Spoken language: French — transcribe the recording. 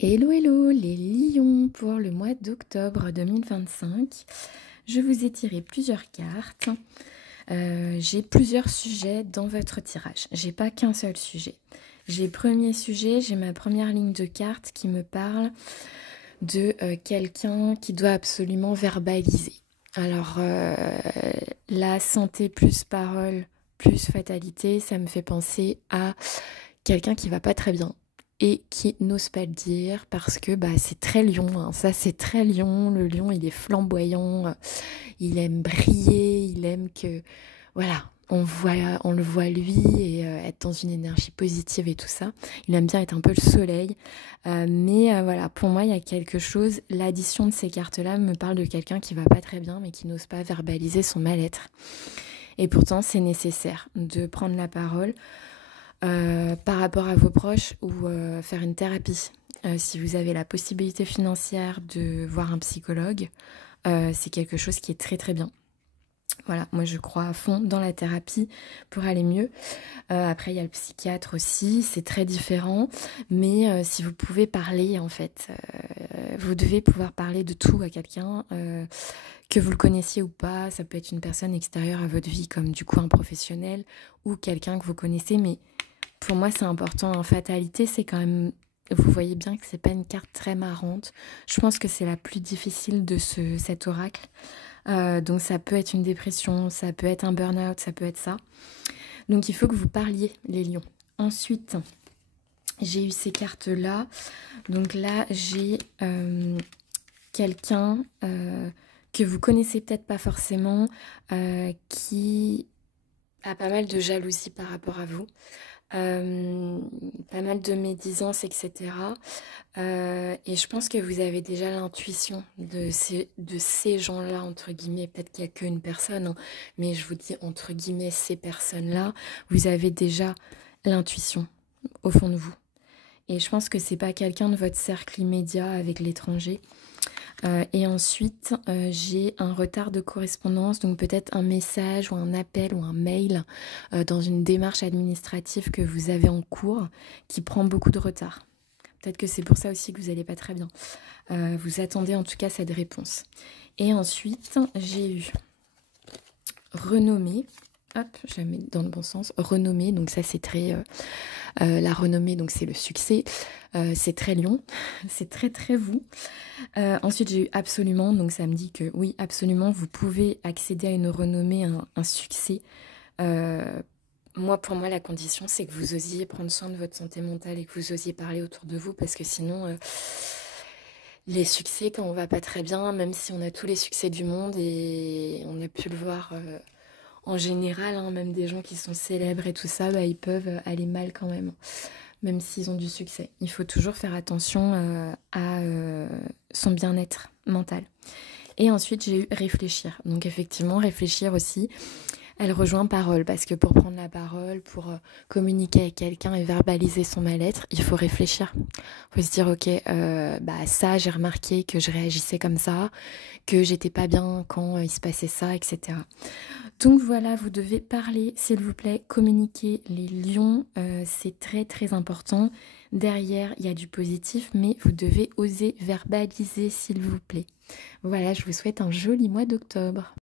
Hello hello les lions pour le mois d'octobre 2025. Je vous ai tiré plusieurs cartes. J'ai plusieurs sujets dans votre tirage. J'ai pas qu'un seul sujet. J'ai premier sujet, j'ai ma première ligne de cartes qui me parle de quelqu'un qui doit absolument verbaliser. Alors la santé plus parole plus fatalité, ça me fait penser à quelqu'un qui va pas très bien et qui n'ose pas le dire parce que c'est très lion, hein. Ça c'est très lion, le lion il est flamboyant, il aime briller, il aime que voilà, on le voit lui et être dans une énergie positive et tout ça. Il aime bien être un peu le soleil, mais voilà, pour moi il y a quelque chose, l'addition de ces cartes-là me parle de quelqu'un qui va pas très bien mais qui n'ose pas verbaliser son mal-être. Et pourtant c'est nécessaire de prendre la parole par rapport à vos proches ou faire une thérapie. Si vous avez la possibilité financière de voir un psychologue, c'est quelque chose qui est très très bien. Voilà, moi je crois à fond dans la thérapie pour aller mieux. Après il y a le psychiatre aussi, c'est très différent, mais si vous pouvez parler en fait, vous devez pouvoir parler de tout à quelqu'un, que vous le connaissiez ou pas, ça peut être une personne extérieure à votre vie comme du coup un professionnel ou quelqu'un que vous connaissez, mais pour moi c'est important. En fatalité c'est quand même, vous voyez bien que c'est pas une carte très marrante. Je pense que c'est la plus difficile de cet oracle. Donc ça peut être une dépression, ça peut être un burn-out, ça peut être ça. Donc il faut que vous parliez les lions. Ensuite, j'ai eu ces cartes-là. Donc là, j'ai quelqu'un que vous connaissez peut-être pas forcément, qui a pas mal de jalousie par rapport à vous. Pas mal de médisance, etc. Et je pense que vous avez déjà l'intuition de ces gens-là, entre guillemets. Peut-être qu'il n'y a qu'une personne, hein, mais je vous dis entre guillemets ces personnes-là, vous avez déjà l'intuition au fond de vous. Et je pense que c'est pas quelqu'un de votre cercle immédiat avec l'étranger. Et ensuite, j'ai un retard de correspondance, donc peut-être un message ou un appel ou un mail dans une démarche administrative que vous avez en cours qui prend beaucoup de retard. Peut-être que c'est pour ça aussi que vous n'allez pas très bien. Vous attendez en tout cas cette réponse. Et ensuite, j'ai eu renommée. Hop, je la mets dans le bon sens. Renommée, donc ça c'est très... la renommée, donc c'est le succès. C'est très lion, c'est très très vous. Ensuite j'ai eu absolument, donc ça me dit que oui, absolument, vous pouvez accéder à une renommée, un succès. Pour moi, la condition, c'est que vous osiez prendre soin de votre santé mentale et que vous osiez parler autour de vous, parce que sinon, les succès, quand on va pas très bien, même si on a tous les succès du monde, et on a pu le voir en général, hein, même des gens qui sont célèbres et tout ça, ils peuvent aller mal quand même s'ils ont du succès. Il faut toujours faire attention à son bien-être mental. Et ensuite, j'ai eu réfléchir. Donc effectivement, réfléchir aussi, elle rejoint parole, parce que pour prendre la parole, pour communiquer avec quelqu'un et verbaliser son mal-être, il faut réfléchir. Il faut se dire, ok, ça, j'ai remarqué que je réagissais comme ça, que j'étais pas bien quand il se passait ça, etc. Donc voilà, vous devez parler, s'il vous plaît, communiquer les lions, c'est très très important. Derrière, il y a du positif, mais vous devez oser verbaliser, s'il vous plaît. Voilà, je vous souhaite un joli mois d'octobre.